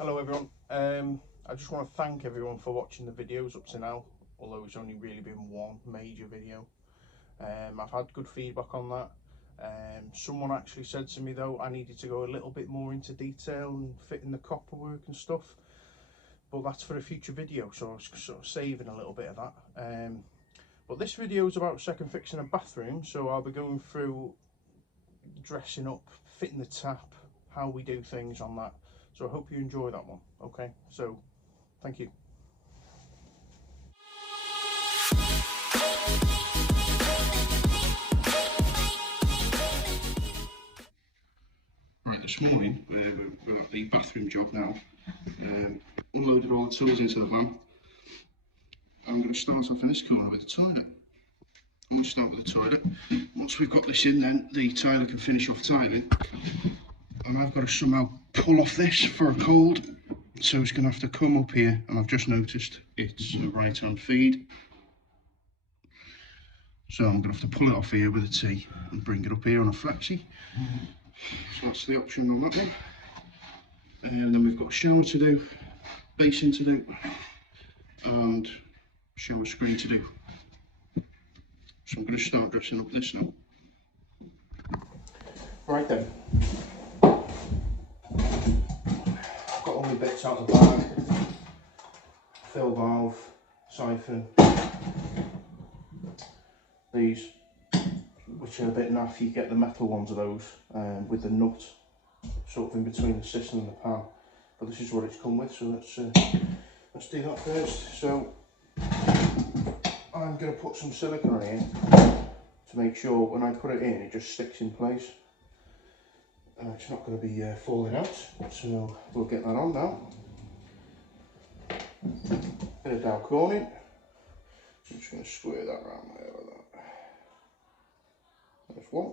Hello everyone, I just want to thank everyone for watching the videos up to now, although it's only really been one major video. I've had good feedback on that. Someone actually said to me though I needed to go a little bit more into detail and fit in the copper work and stuff, but that's for a future video, so I was sort of saving a little bit of that. But this video is about second fixing a bathroom, so I'll be going through dressing up, fitting the tap, how we do things on that. So I hope you enjoy that one. Okay, so thank you. Right, this morning we're at the bathroom job now. Unloaded all the tools into the van. I'm going to start off in this corner with the toilet. I'm going to start with the toilet. Once we've got this in, then the tiler can finish off tiling. And I've got to somehow pull off this for a cold, so it's going to have to come up here, and I've just noticed it's a right hand feed, so I'm going to have to pull it off here with a T and bring it up here on a flexi. So that's the option on that one. And then we've got a shower to do, basin to do, and shower screen to do. So I'm going to start dressing up this now. Right then, got all the bits out of the bag: fill valve, siphon, these, which are a bit naff. You get the metal ones of those with the nut sort of in between the system and the pan, but this is what it's come with, so let's do that first. So I'm going to put some silicone on here to make sure when I put it in it just sticks in place. It's not going to be falling out, so we'll get that on now. Bit of down corning, so I'm just going to square that round there like that. There's one.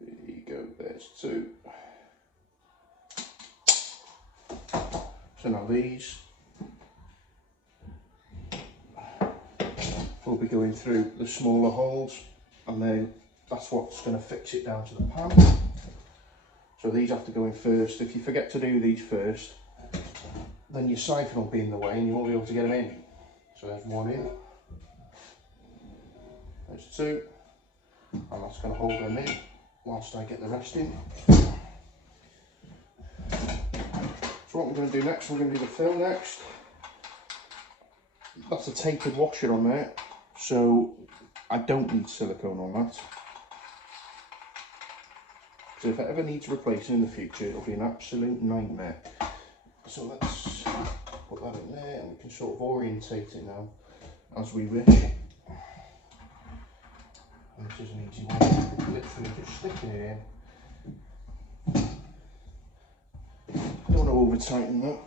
There you go, there's two. So now these will be going through the smaller holes, and then that's what's going to fix it down to the pan. So these have to go in first. If you forget to do these first, then your siphon will be in the way and you won't be able to get them in. So there's one in, there's two, and that's going to hold them in whilst I get the rest in. So what we're going to do next, we're going to do the fill next. That's a tapered washer on there, so I don't need silicone on that. So if it ever needs replacing in the future, it'll be an absolute nightmare. So let's put that in there, and we can sort of orientate it now as we wish. And this is an easy one, literally just sticking it in. Don't want to over tighten that.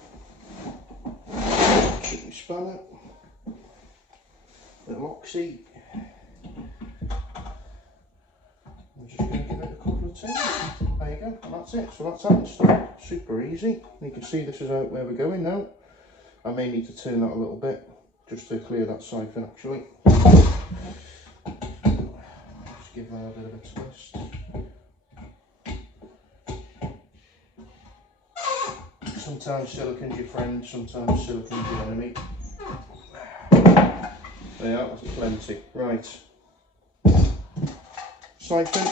Should we span it? Little oxy. I'm just going to give it a couple of turns. There you go, and that's it. So that's how it's done. Super easy. You can see this is where we're going now. I may need to turn that a little bit just to clear that siphon actually. Just give that a bit of a twist. Sometimes silicone's your friend, sometimes silicone's your enemy. There, that's plenty. Right. Siphon,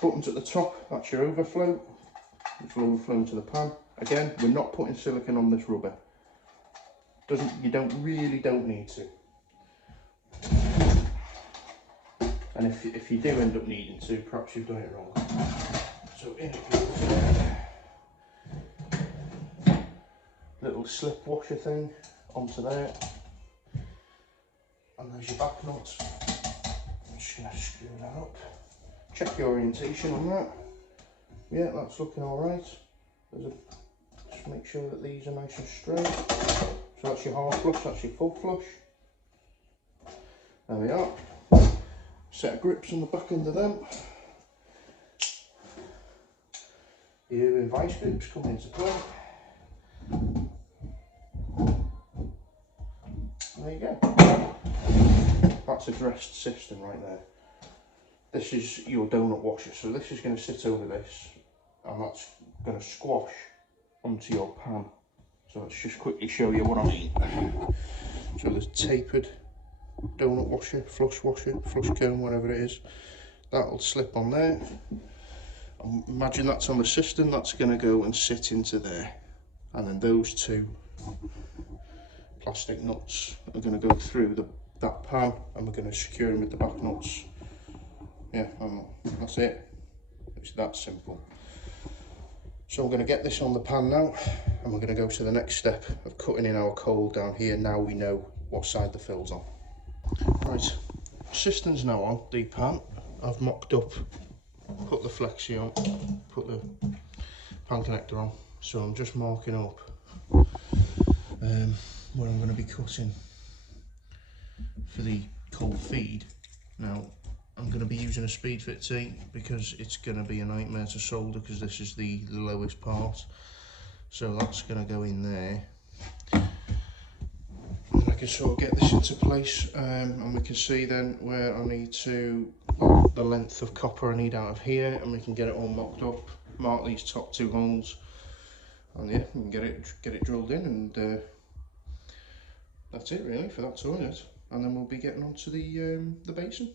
buttons at the top, that's your overflow. Which will overflow into the pan. Again, we're not putting silicone on this rubber. You really don't need to. And if you do end up needing to, perhaps you've done it wrong. So in it goes. Little slip washer thing onto there. And there's your back nut. I'm just going to screw that up. Check your orientation on that. Yeah, that's looking alright. Just make sure that these are nice and straight. So that's your half flush, that's your full flush. There we are. Set of grips on the back end of them. Your vice grips come into play. There you go. That's a dressed system right there. this is your donut washer. So this is going to sit over this, and that's going to squash onto your pan. So let's just quickly show you what I mean. So there's tapered donut washer, flush comb, whatever it is. That'll slip on there. Imagine that's on the cistern, that's going to go and sit into there. And then those two plastic nuts are going to go through that pan, and we're going to secure them with the back nuts. Yeah, that's it. It's that simple. So we're going to get this on the pan now, and we're going to go to the next step of cutting in our coal down here. Now we know what side the fill's on. Right, cistern's now on the pan. I've mocked up, put the flexi on, put the pan connector on. So I'm just marking up where I'm going to be cutting for the coal feed. Now I'm going to be using a speed fit tee because it's going to be a nightmare to solder, because this is the lowest part. So that's going to go in there. And I can sort of get this into place, and we can see then where I need to, the length of copper I need out of here, and we can get it all mocked up, mark these top two holes, and yeah, we can get it drilled in, and that's it really for that toilet. And then we'll be getting onto the basin.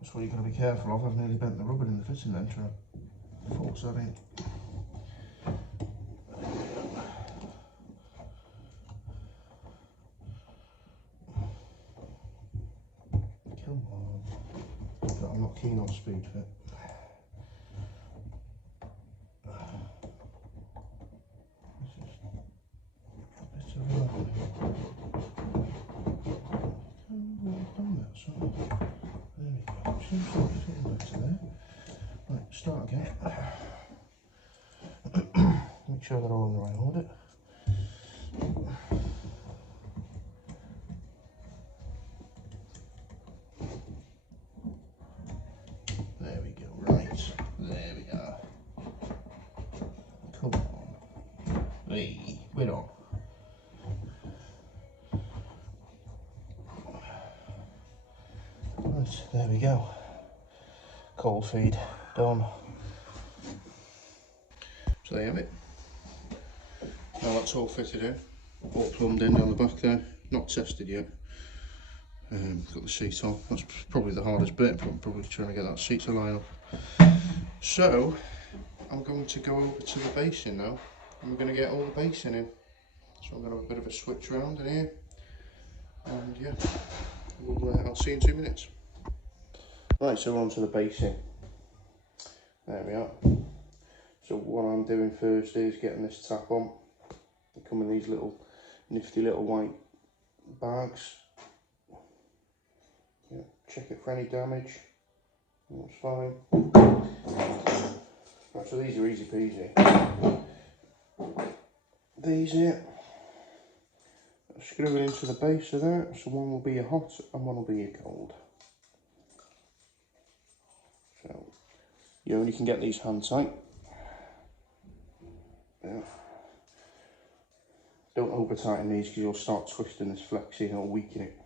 That's what you've got to be careful of. I've nearly bent the rubber in the fitting then, trying to force that in. Come on. But I'm not keen on speed fit. This is a bit of lovely. I've done that, so there we go. Seems to be fitting better there. Right, start again. Make sure they're all in the right order. There we go, right. There we are. Come on. Hey, we're on. Right, there we go. Cold feed done. So there you have it. Now that's all fitted in, all plumbed in down the back there, not tested yet. Got the seat on, that's probably the hardest bit, but I'm probably trying to get that seat to line up. So I'm going to go over to the basin now, and we're going to get all the basin in. So I'm going to have a bit of a switch around in here, and yeah, I'll see you in 2 minutes. Right, so we're on to the basin. There we are. So what I'm doing first is getting this tap on. They come in these little nifty little white bags. Yeah, check it for any damage. That's fine. Right, so these are easy peasy. These here, screw it into the base of that. So one will be a hot and one will be a cold. So you only can get these hand tight. Yeah. Don't over tighten these because you'll start twisting this flexi and it'll weaken it.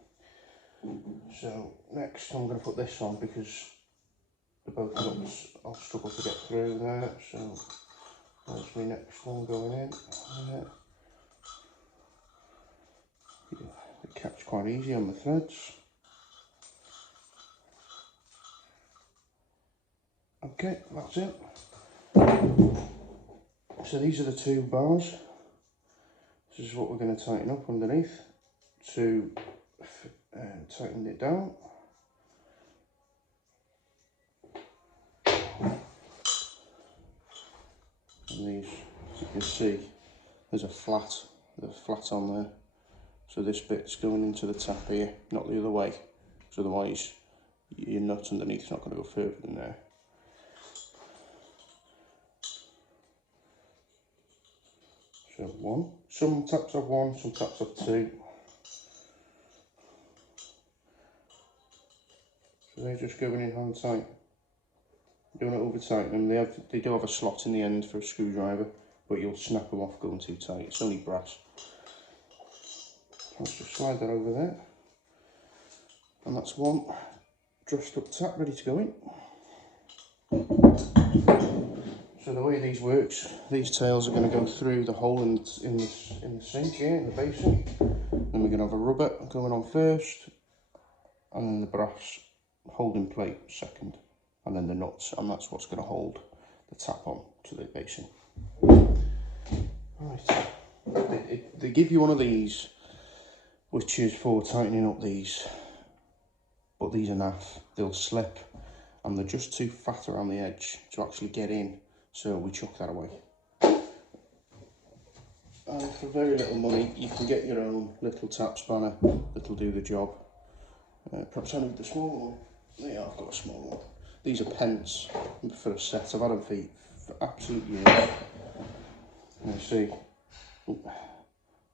So next I'm going to put this on because the both nuts I'll struggle to get through there. So that's my next one going in. Yeah. The quite easy on the threads. Okay, that's it. So these are the two bars. This is what we're going to tighten up underneath to tighten it down. And these, as you can see, there's a flat on there. So this bit's going into the tap here, not the other way, because otherwise your nut underneath is not going to go further than there. So one, some taps have one, some taps have two. So they're just going in hand tight. Don't over tighten them. They do have a slot in the end for a screwdriver, but you'll snap them off going too tight. It's only brass. Let's just slide that over there. And that's one dressed up tap ready to go in. So the way these works, these tails are going to go through the hole in the sink here, in the basin. Then we're going to have a rubber going on first, and then the brass holding plate second, and then the nuts, and that's what's going to hold the tap on to the basin. Right, they give you one of these, which is for tightening up these, but these are naff. They'll slip, and they're just too fat around the edge to actually get in, so we chuck that away. And for very little money, you can get your own little tap spanner that'll do the job. Perhaps I need the small one. Yeah, I've got a small one. These are pence for a set. I've had them for absolute years. You see,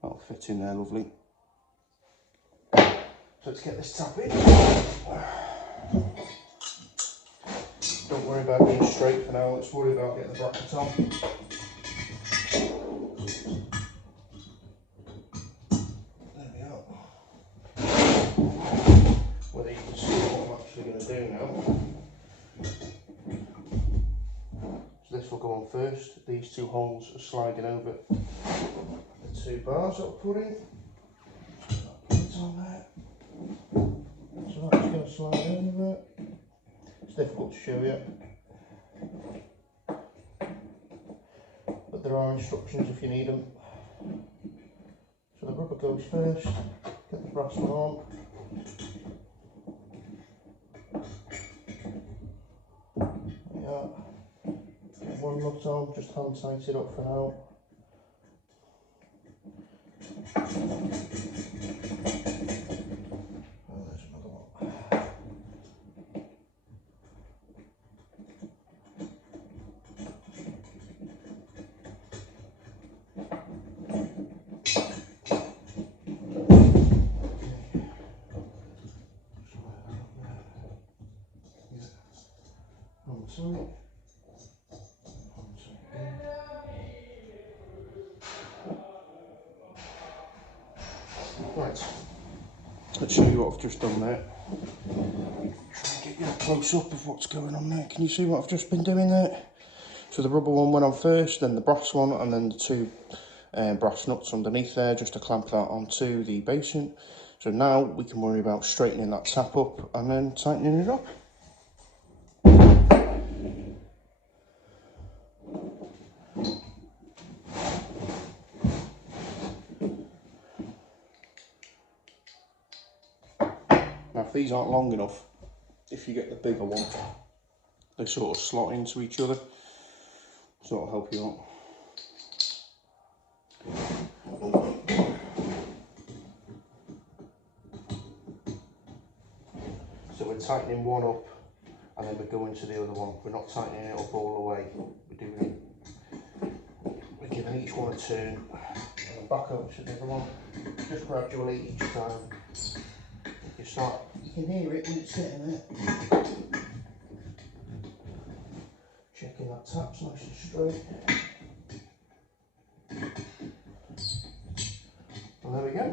that'll fit in there lovely. So let's get this tap in. Don't worry about being straight for now, let's worry about getting the bracket on. There we are. Whether you can see what I'm actually going to do now. So this will go on first. These two holes are sliding over the two bars that I'll put in. Put it on there. So that's going to slide over. It's difficult to show you, but there are instructions if you need them. So the rubber goes first, get the brass one on. Yeah, get one nut on, just hand tight it up for now. Oh, there's another one. Right, let's show you what I've just done there. Try and get you a close up of what's going on there. Can you see what I've just been doing there? So the rubber one went on first, then the brass one, and then the two brass nuts underneath there, just to clamp that onto the basin. So now we can worry about straightening that tap up and then tightening it up. Now if these aren't long enough, if you get the bigger one, they sort of slot into each other, so it'll help you out. So we're tightening one up and then we're going to the other one. We're not tightening it up all the way. We're giving each one a turn and back over to the other one, just gradually each time. You can hear it when it's getting there. Checking that tap's nice and straight. And there we go.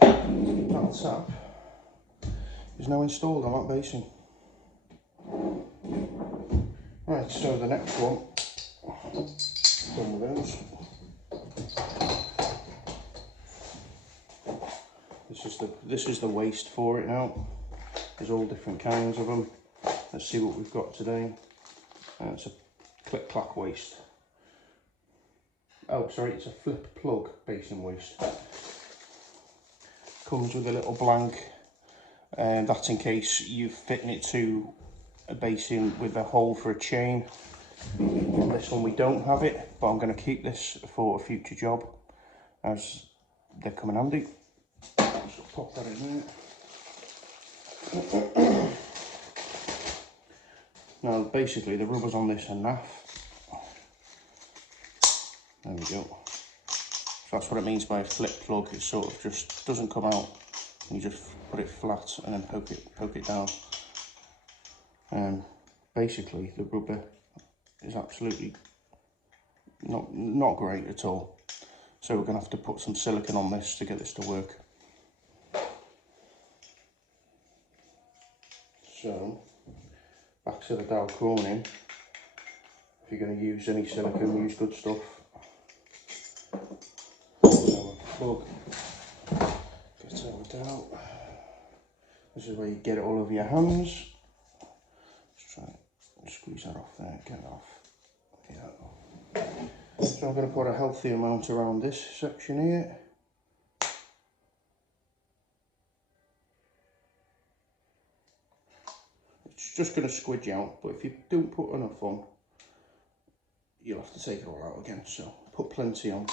That tap is now installed on that basin. Right, so the next one, done with those. This this is the waste for it now. There's all different kinds of them. Let's see what we've got today. It's a click-clack waste. Oh, sorry, it's a flip plug basin waste. Comes with a little blank, and that's in case you're fitting it to a basin with a hole for a chain. On this one we don't have it, but I'm going to keep this for a future job as they come in handy. So pop that in there. Now basically the rubbers on this are naff. There we go. So that's what it means by a flip plug. It sort of just doesn't come out. You just put it flat and then poke it down. Basically the rubber is absolutely not great at all. So we're going to have to put some silicone on this to get this to work. So back to the dowel corning. If you're going to use any silicone, use good stuff. So plug, get our dowel. This is where you get it all over your hands. Just try and squeeze that off there, get it off. Yeah. So I'm going to put a healthy amount around this section here. It's just going to squidge out, but if you don't put enough on, you'll have to take it all out again. So put plenty on.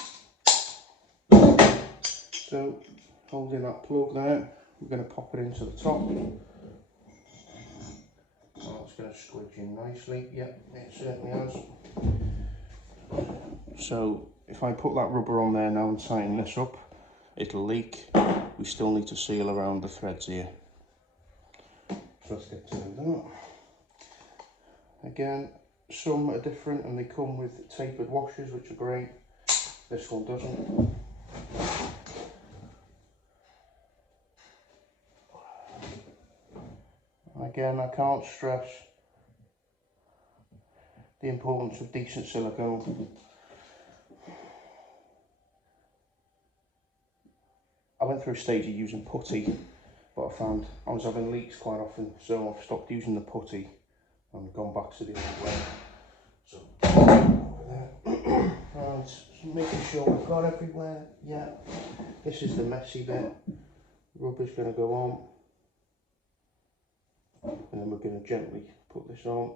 So holding that plug there, we're going to pop it into the top. Oh, it's going to squidge in nicely. Yep, it certainly has. So if I put that rubber on there now and tighten this up, it'll leak. We still need to seal around the threads here. So let's get to that. Again, some are different and they come with tapered washers, which are great. This one doesn't. Again, I can't stress the importance of decent silicone. I went through a stage of using putty, but I found I was having leaks quite often, so I've stopped using the putty and gone back to the old way. So, right, so making sure we've got everywhere. Yeah, this is the messy bit. Rubber's going to go on, and then we're going to gently put this on.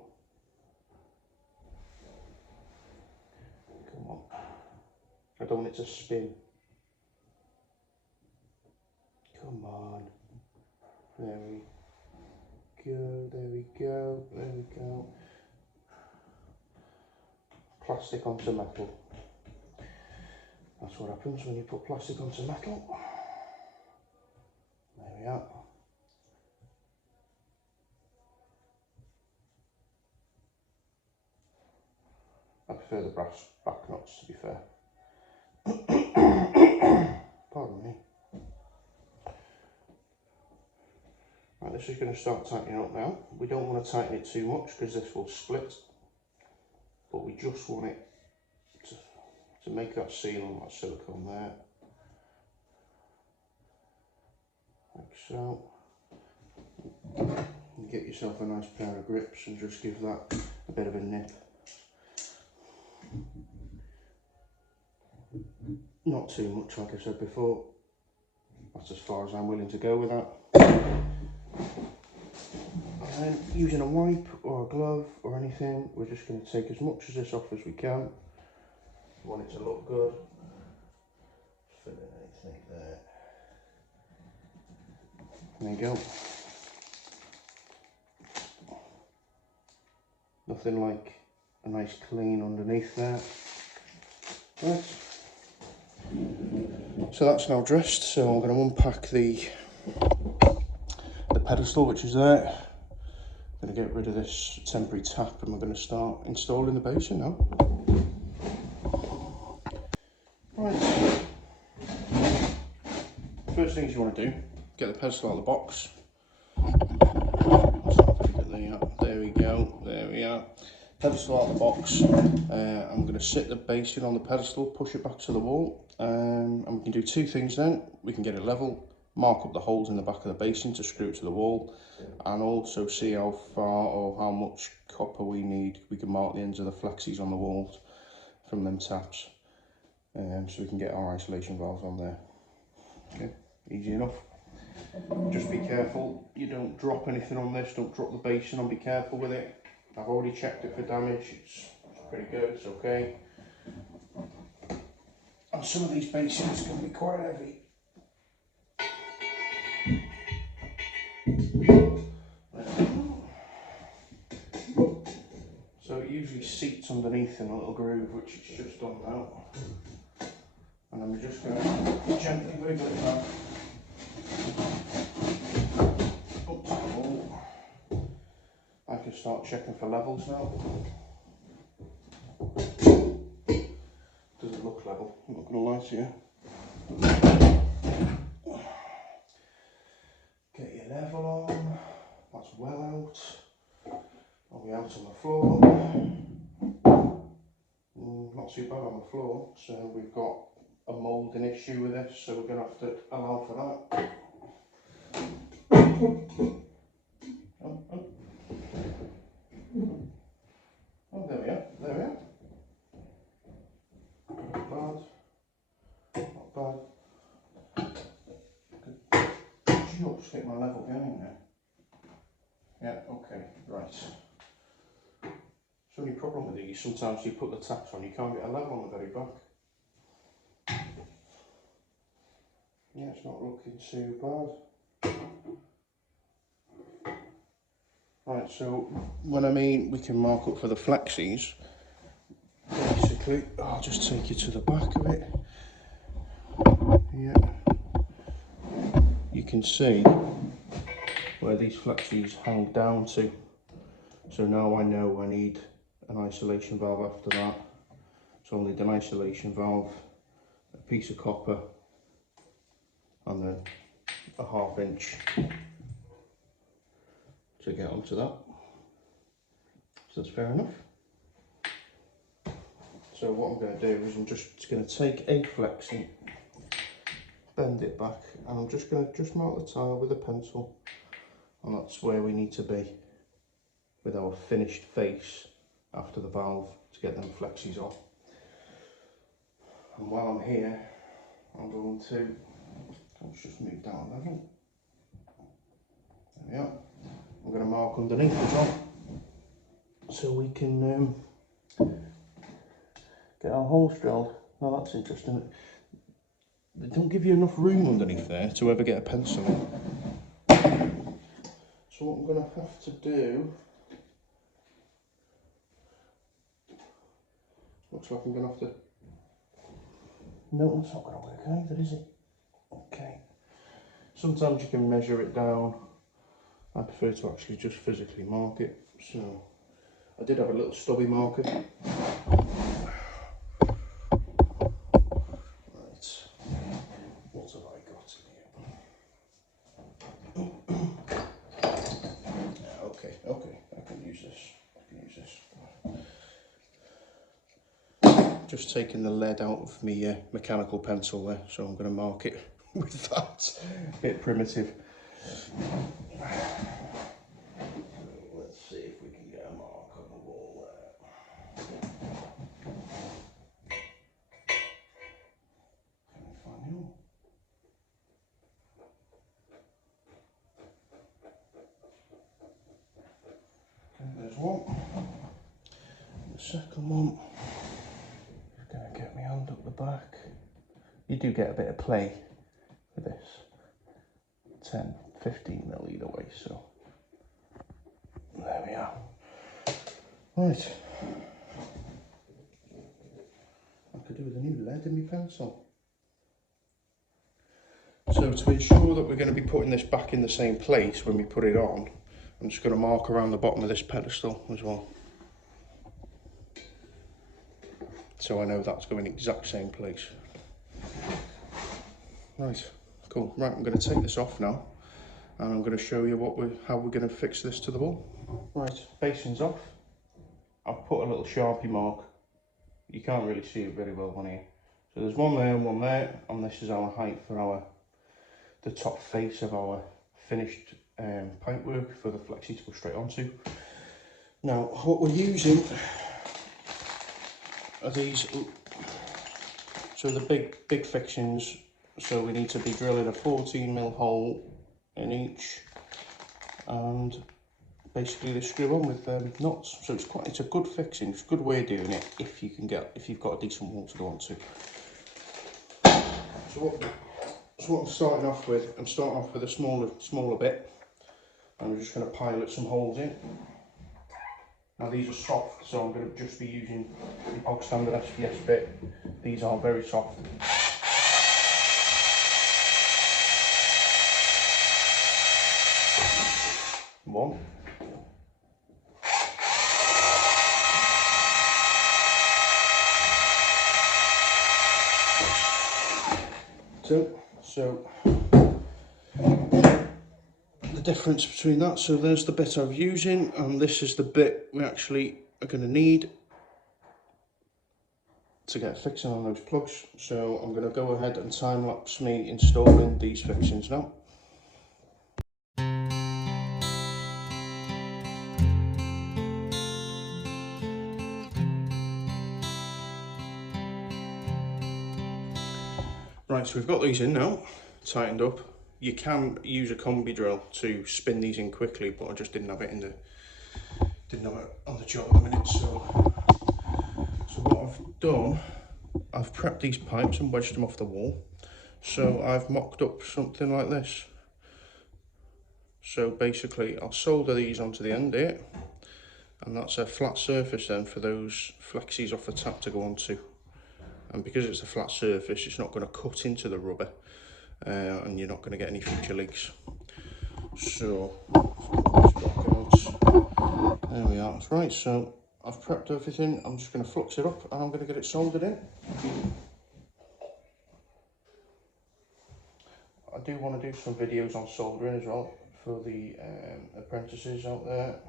Come on. I don't want it to spin. Come on. There we go, there we go, there we go. Plastic onto metal. That's what happens when you put plastic onto metal. There we are. I prefer the brass back knots, to be fair. Pardon me. Right, this is going to start tightening up now. We don't want to tighten it too much because this will split, but we just want it to make that seal on that silicone there, like so. And get yourself a nice pair of grips and just give that a bit of a nip. Not too much, like I said before. That's as far as I'm willing to go with that. And then using a wipe or a glove or anything, we're just going to take as much of this off as we can. We want it to look good. Fill in anything there. There you go. Nothing like a nice clean underneath there. Right. So that's now dressed, so I'm going to unpack the pedestal which is there. I'm going to get rid of this temporary tap and we're going to start installing the basin now. Right. First things you want to do, get the pedestal out of the box. There we go, there we are. Pedestal out of the box. I'm going to sit the basin on the pedestal, push it back to the wall, and we can do two things then. We can get it level, mark up the holes in the back of the basin to screw to the wall, and also see how far or how much copper we need. We can mark the ends of the flexies on the walls from them taps, so we can get our isolation valves on there. Okay, easy enough. Just be careful you don't drop anything on this, don't drop the basin on, be careful with it. I've already checked it for damage, it's pretty good, it's okay. And some of these basins can be quite heavy. So it usually seats underneath in a little groove, which it's just done now. And I'm just going to gently wiggle it back. I can start checking for levels now. Doesn't look level, I'm not going to lie to you. Get your level on, that's well out. Are we out on the floor? Not too bad on the floor, so we've got a moulding issue with this, so we're going to have to allow for that. Oh, there we are, there we are. Not bad, not bad. Just get my level behind there. Yeah, okay, right. The only problem with these, sometimes you put the taps on, you can't get a level on the very back. Yeah, it's not looking too bad. Right, so when I mean we can mark up for the flexies, basically, I'll just take you to the back of it. Yeah. You can see where these flexies hang down to. So now I know I need an isolation valve after that. So I'll need an isolation valve, a piece of copper, and then a 1/2 inch to get onto that. So that's fair enough. So what I'm going to do is I'm just going to take a flexi, bend it back, and I'm just going to mark the tile with a pencil, and that's where we need to be with our finished face after the valve to get them flexies off. And while I'm here, I'm going to, let's just move down a level. There we are. I'm going to mark underneath as well, so we can get our holes drilled. Now that's interesting. They don't give you enough room underneath there to ever get a pencil in. So what I'm going to have to do, looks like I'm going to have to, no, that's not going to work either, is it? Okay. Sometimes you can measure it down. I prefer to actually just physically mark it. So I did have a little stubby marker. What have I got in here? Yeah, okay, I can use this. Just taking the lead out of my mechanical pencil there, so I'm going to mark it with that. A bit primitive. Let's see if we can get a mark on the wall there. Can we find you? Okay, there's one. The second one is going to get my hand up the back. You do get a bit of play with this. 10, 15 mil either way, so there we are. Right. I could do with a new lead in my pencil. So to ensure that we're going to be putting this back in the same place when we put it on, I'm just going to mark around the bottom of this pedestal as well. So I know that's going in the exact same place. Right, cool. Right, I'm going to take this off now, and I'm going to show you how we're going to fix this to the wall. Right, basin's off. I've put a little Sharpie mark. You can't really see it very well on here. So there's one there and one there, and this is our height for our the top face of our finished pipe work for the flexi to go straight onto. Now what we're using are these, so the big fixings, so we need to be drilling a 14mm hole in each, and basically they screw on with nuts. So it's a good fixing, it's a good way of doing it if you've got a decent wall to go onto. So what I'm starting off with, I'm starting off with a smaller bit, and I'm just going to pilot some holes in. Now these are soft, so I'm going to just be using the bog standard SPS bit. These are very soft. One. Two. So the difference between that, so there's the bit I'm using, and this is the bit we actually are going to need to get fixing on those plugs. So I'm going to go ahead and time lapse me installing these fixings now. Right, so we've got these in now, tightened up. You can use a combi drill to spin these in quickly, but I just didn't have it on the job at the minute. So what I've done, I've prepped these pipes and wedged them off the wall. So I've mocked up something like this. So basically I'll solder these onto the end here, and that's a flat surface then for those flexis off the tap to go onto. And because it's a flat surface, it's not going to cut into the rubber, and you're not going to get any future leaks. So there we are. That's right. So I've prepped everything. I'm just going to flux it up, and I'm going to get it soldered in. I do want to do some videos on soldering as well for the apprentices out there,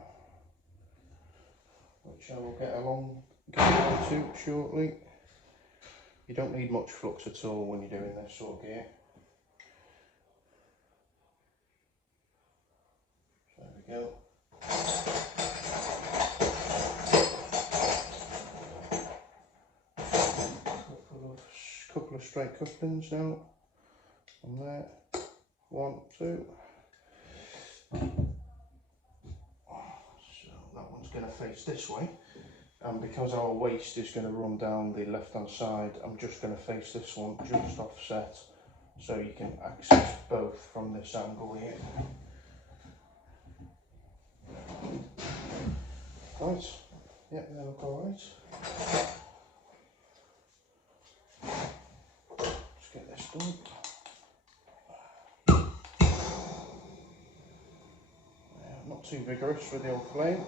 which I will get along to shortly. You don't need much flux at all when you're doing this sort of gear. So there we go. Couple of straight couplings now on there. 1, 2. So that one's going to face this way. And because our waste is going to run down the left hand side, I'm just going to face this one just offset, so you can access both from this angle here. Right, yep, they look alright. Let's get this done. Not too vigorous with the old flame.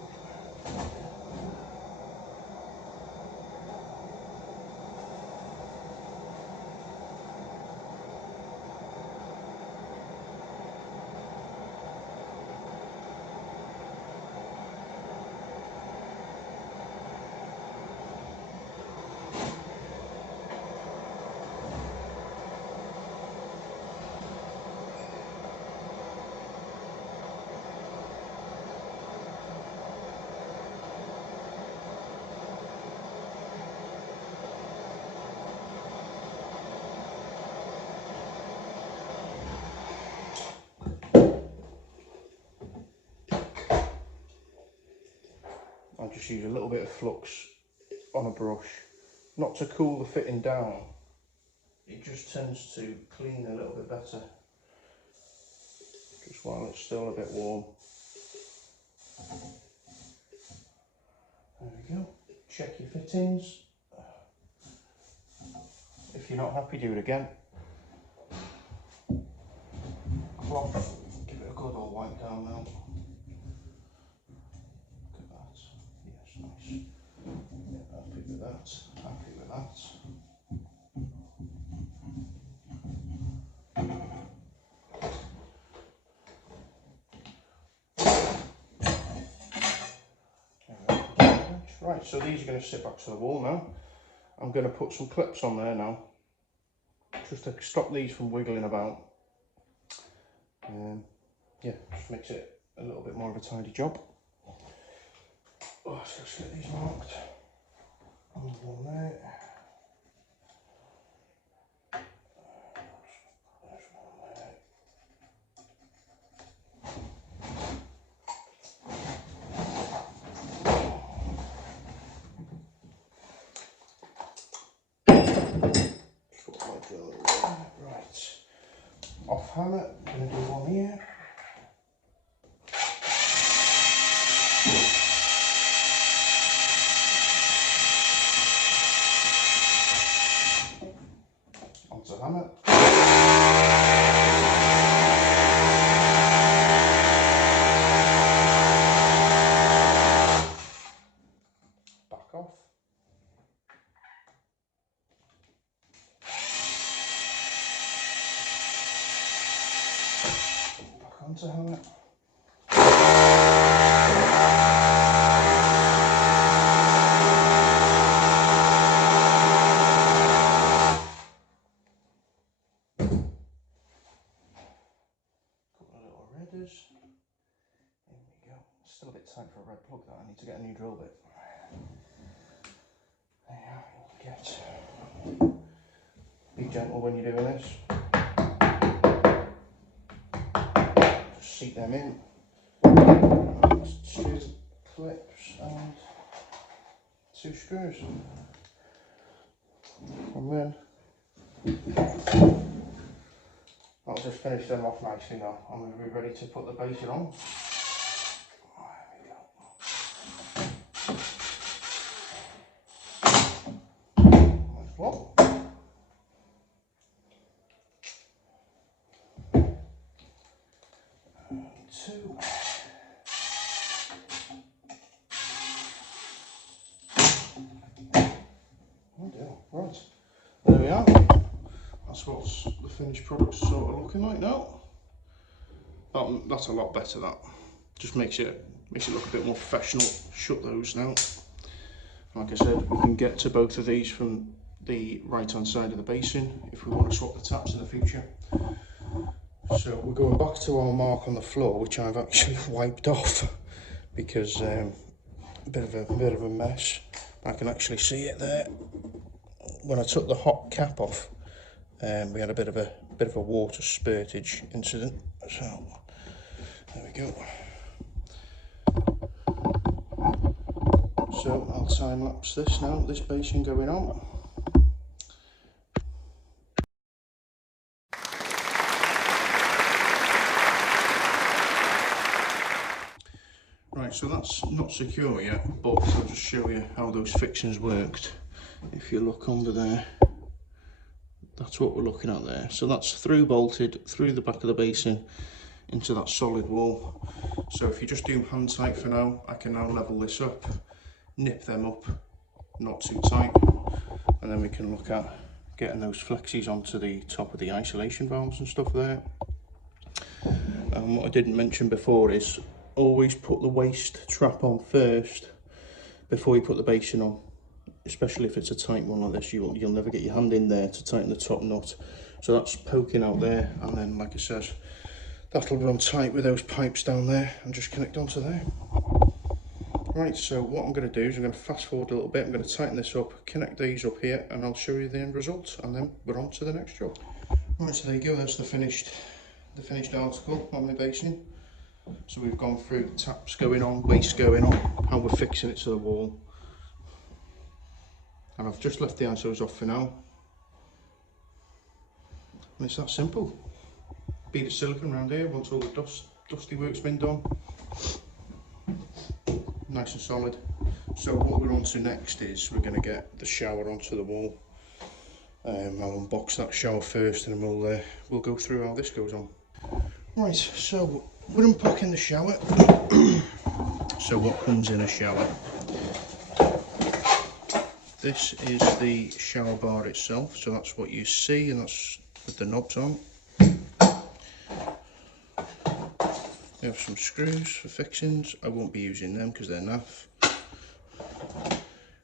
I'll just use a little bit of flux on a brush, not to cool the fitting down, it just tends to clean a little bit better, just while it's still a bit warm. There we go, check your fittings. If you're not happy, do it again. Cloth, give it a good old wipe down now. Nice. Yeah, happy with that. Happy with that. Right, so these are going to sit back to the wall now. I'm going to put some clips on there now, just to stop these from wiggling about. Yeah, just makes it a little bit more of a tidy job. Oh, so let's get these marked. One there. There's one there. Right, off hammer, I'm going to do one here. Onto hammer. Back off. Back onto hammer. There we go. Still a bit tight for a red plug that. I need to get a new drill bit. There you get. Be gentle when you're doing this. Just seat them in. Just 2 clips and 2 screws. And then I'll just finish them off nicely now. I'm going to be ready to put the basin on. One. And 2. Oh dear. Right. There we are. That's what the finished product's sort of looking like now. That's a lot better. That just makes it look a bit more professional. Shut those now. Like I said, we can get to both of these from the right hand side of the basin if we want to swap the taps in the future. So we're going back to our mark on the floor, which I've actually wiped off because a bit of a mess. I can actually see it there. When I took the hot cap off, we had a bit of a water spurtage incident. So there we go. So I'll time lapse this now. This basin going on. Right, so that's not secure yet, but I'll just show you how those fixings worked. If you look under there, that's what we're looking at there. So that's through bolted through the back of the basin into that solid wall. So if you just do them hand tight for now, I can now level this up, nip them up, not too tight, and then we can look at getting those flexies onto the top of the isolation valves and stuff there. And what I didn't mention before is always put the waste trap on first before you put the basin on, especially if it's a tight one like this. You'll never get your hand in there to tighten the top nut, so that's poking out there, and then like I said, that'll run tight with those pipes down there and just connect onto there. Right, so what I'm going to do is I'm going to fast forward a little bit. I'm going to tighten this up, connect these up here, and I'll show you the end result, and then we're on to the next job. Right, so there you go. That's the finished article on my basin. So we've gone through taps going on, waste going on, how we're fixing it to the wall, and I've just left the isos off for now. And it's that simple. Bead of silicone around here once all the dusty work's been done. Nice and solid. So what we're on to next is we're going to get the shower onto the wall. I'll unbox that shower first, and then we'll go through how this goes on. Right, so we're unpacking the shower. So what comes in a shower? This is the shower bar itself, so that's what you see, and that's with the knobs on. We have some screws for fixings. I won't be using them because they're naff.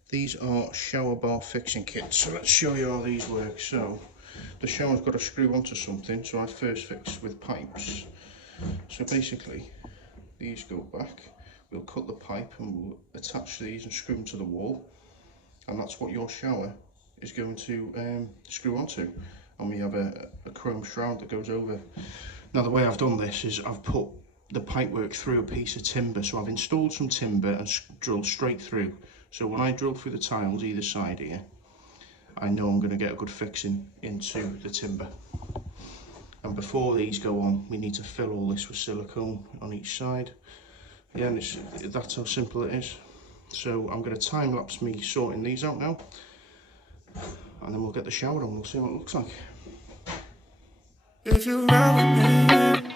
These are shower bar fixing kits, so let's show you how these work. So the shower's got to screw onto something, so I first fix with pipes. So basically these go back, we'll cut the pipe and we'll attach these and screw them to the wall, and that's what your shower is going to screw onto. And we have a chrome shroud that goes over. Now the way I've done this is I've put the pipework through a piece of timber, so I've installed some timber and drilled straight through. So when I drill through the tiles either side here, I know I'm going to get a good fixing into the timber. And before these go on, we need to fill all this with silicone on each side. Yeah, and that's how simple it is. So I'm going to time lapse me sorting these out now, and then we'll get the shower on. We'll see what it looks like. If you ride with me,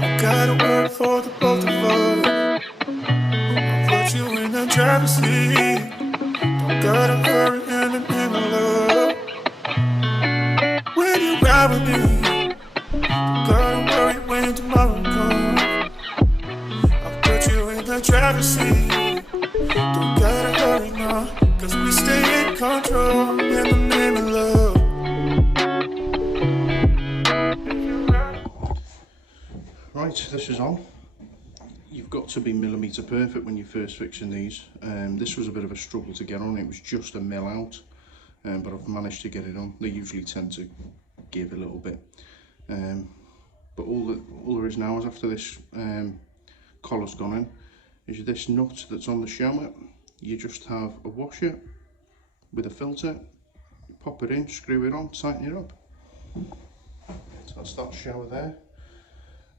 don't gotta work for the both of us. I'll put you in the driver's seat. Don't gotta hurry in the love. When you ride with me, don't gotta worry when tomorrow comes. I'll put you in the driver's seat. Don't gotta hurry now, cause we stay in control in the name of love. Right, this is on. You've got to be millimetre perfect when you're first fixing these. This was a bit of a struggle to get on. It was just a mill out, but I've managed to get it on. They usually tend to give a little bit. But all there is now is, after this collar's gone in, is this nut that's on the shower. You just have a washer with a filter, pop it in, screw it on, tighten it up. So that's that shower there.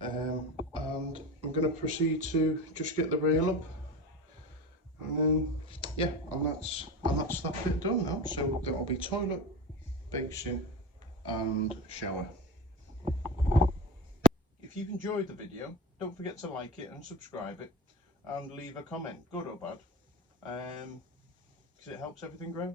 And I'm going to proceed to just get the rail up, and then yeah, and that's that bit done now. So that'll be toilet, basin and shower. If you've enjoyed the video, don't forget to like it and subscribe it, and leave a comment, good or bad, because it helps everything grow.